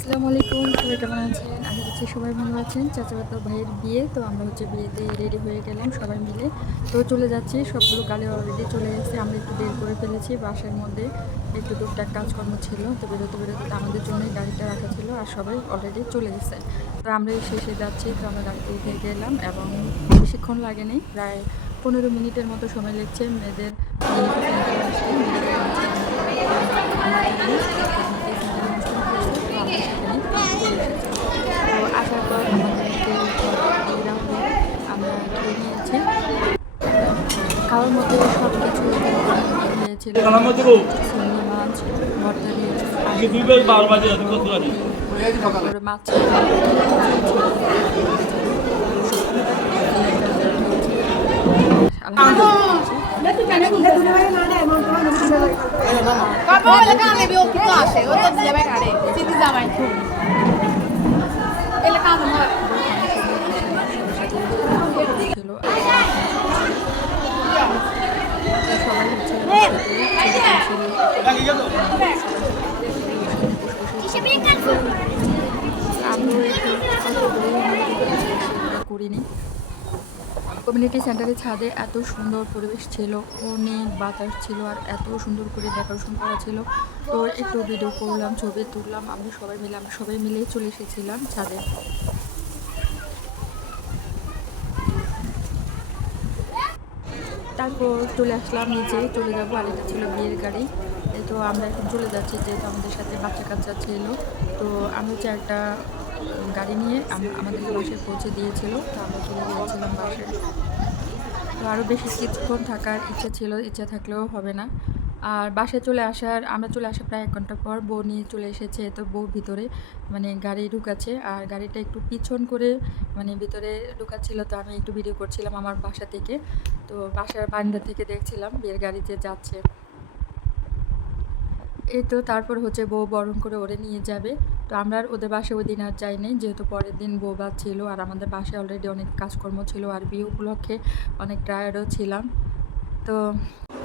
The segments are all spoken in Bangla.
আসসালামু আলাইকুম, সবাই কেমন আছেন? আমি হচ্ছে সবাই ভালো আছেন। চাচাবাতো ভাইয়ের বিয়ে, তো আমরা হচ্ছে বিয়েতে রেডি হয়ে গেলাম সবাই মিলে। তো চলে যাচ্ছি, সবগুলো গাড়ি অলরেডি চলে গেছে আমরা একটু বের করে ফেলেছি বাসের মধ্যে। একটু টুকটাক কাজকর্ম ছিল, তো বেরোতে বেরোতে আমাদের জন্যই গাড়িটা রাখা ছিল আর সবাই অলরেডি চলে গেছে। তো আমরা শেষে যাচ্ছি, তো আমরা গাড়িতে উঠে গেলাম এবং বেশিক্ষণ লাগেনি, প্রায় পনেরো মিনিটের মতো সময় লেগছে। মেয়েদের তো আসার পর আমাদেরকে দিলাম আমরা খেয়ে নিয়েছি খাওয়ার মধ্যে সব কিছু দিয়েছিল মাছ আসে ও তো যাবে কারে সিটি জামাই এলাকা আমার ছিল সবাই হচ্ছে আমিও একটু করিনি কমিউনিটি সেন্টারের ছাদে এত সুন্দর পরিবেশ ছিল, অনেক বাতাস ছিল আর এত সুন্দর করে ডেকোরেশন করা ছিল। তো একটু ভিডিও করলাম, ছবি তুললাম, আমরা সবাই মিলে, আমরা সবাই মিলেই চলে এসেছিলাম ছাদে। তারপর চলে আসলাম নিচে, চলে যাব, আর এটা ছিল বিয়ের গাড়ি। তো আমরা এখন চলে যাচ্ছি, যেহেতু আমাদের সাথে বাচ্চা কাচ্চা ছিল। তো আমি হচ্ছে একটা গাড়ি নিয়ে আম- আমাদেরকে বাসায় পৌঁছে দিয়েছিল। তো আমরা চলে গিয়েছিলাম বাসায়। তো আরও বেশি কিছুক্ষণ থাকার ইচ্ছা ছিল, ইচ্ছা থাকলেও হবে না। আর বাসায় চলে আসার আমরা চলে আসার প্রায় এক ঘণ্টা পর বউ নিয়ে চলে এসেছে, তো বউ ভিতরে মানে গাড়ি ঢুকাচ্ছে। আর গাড়িটা একটু পিছন করে মানে ভিতরে ঢুকাচ্ছিল, তো আমি একটু ভিডিও করছিলাম আমার বাসা থেকে। তো বাসার বারান্দা থেকে দেখছিলাম, বিয়ের গাড়িতে যাচ্ছে। এই তো তারপর হচ্ছে বউ বরণ করে ওরে নিয়ে যাবে। তো আমরা আর ওদের বাসায় ওই দিন আর যাইনি যেহেতু পরের দিন বউ বাদ ছিল আর আমাদের বাসায় অলরেডি অনেক কাজকর্ম ছিল আর বিয়ে উপলক্ষে অনেক টায়ার্ডও ছিলাম। তো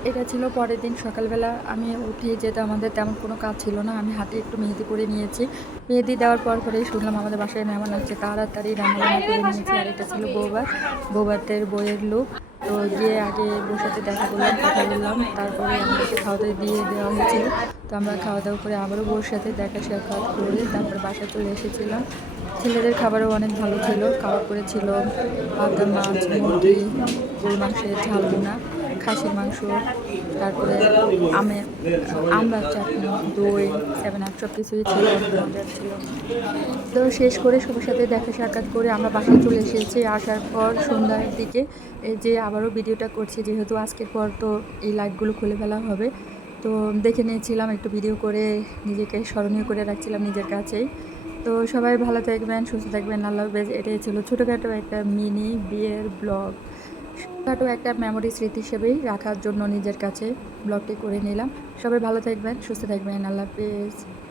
এটা ছিল পরের দিন সকালবেলা। আমি উঠে যেতে আমাদের তেমন কোনো কাজ ছিল না, আমি হাতে একটু মেহেদি করে নিয়েছি। মেহেদি দেওয়ার পর পরেই শুনলাম আমাদের বাসায় মেহমান আসছে তাড়াতাড়ি রান্না করে নিয়েছি, আর এটা ছিল বৌবার বৌবাতের বইয়ের লোক। তো গিয়ে আগে বসাতে দেখা করলাম, কথা বললাম, তারপরে আমাদেরকে খাওয়া দাওয়া দিয়ে দেওয়া হয়েছিল। তো আমরা খাওয়া দাওয়া করে আবারও বোর সাথে দেখা সাক্ষাৎ করে তারপর বাসায় চলে এসেছিলাম। ছেলেদের খাবারও অনেক ভালো ছিল, খাওয়া করেছিল পাতা মাছ, মুরগি গরু মাংসের ঝাল খাসির মাংস, তারপরে আমের আমরা চাটনি, দই সেভেন আপ সব কিছুই ছিল। তো শেষ করে সবার সাথে দেখা সাক্ষাৎ করে আমরা বাসায় চলে এসেছি। আসার পর সন্ধ্যার দিকে যে আবারও ভিডিওটা করছি, যেহেতু আজকের পর তো এই লাইটগুলো খুলে ফেলা হবে, তো দেখে নিয়েছিলাম, একটু ভিডিও করে নিজেকে স্মরণীয় করে রাখছিলাম নিজের কাছেই। তো সবাই ভালো থাকবেন, সুস্থ থাকবেন, আল্লাহ হাফেজ। এটাই ছিল ছোটোখাটো একটা মিনি বিয়ের ব্লগ ছোটোখাটো একটা মেমোরি স্মৃতি হিসেবেই রাখার জন্য নিজের কাছে ব্লগটি করে নিলাম। সবাই ভালো থাকবেন, সুস্থ থাকবেন। আল্লাহ হাফেজ।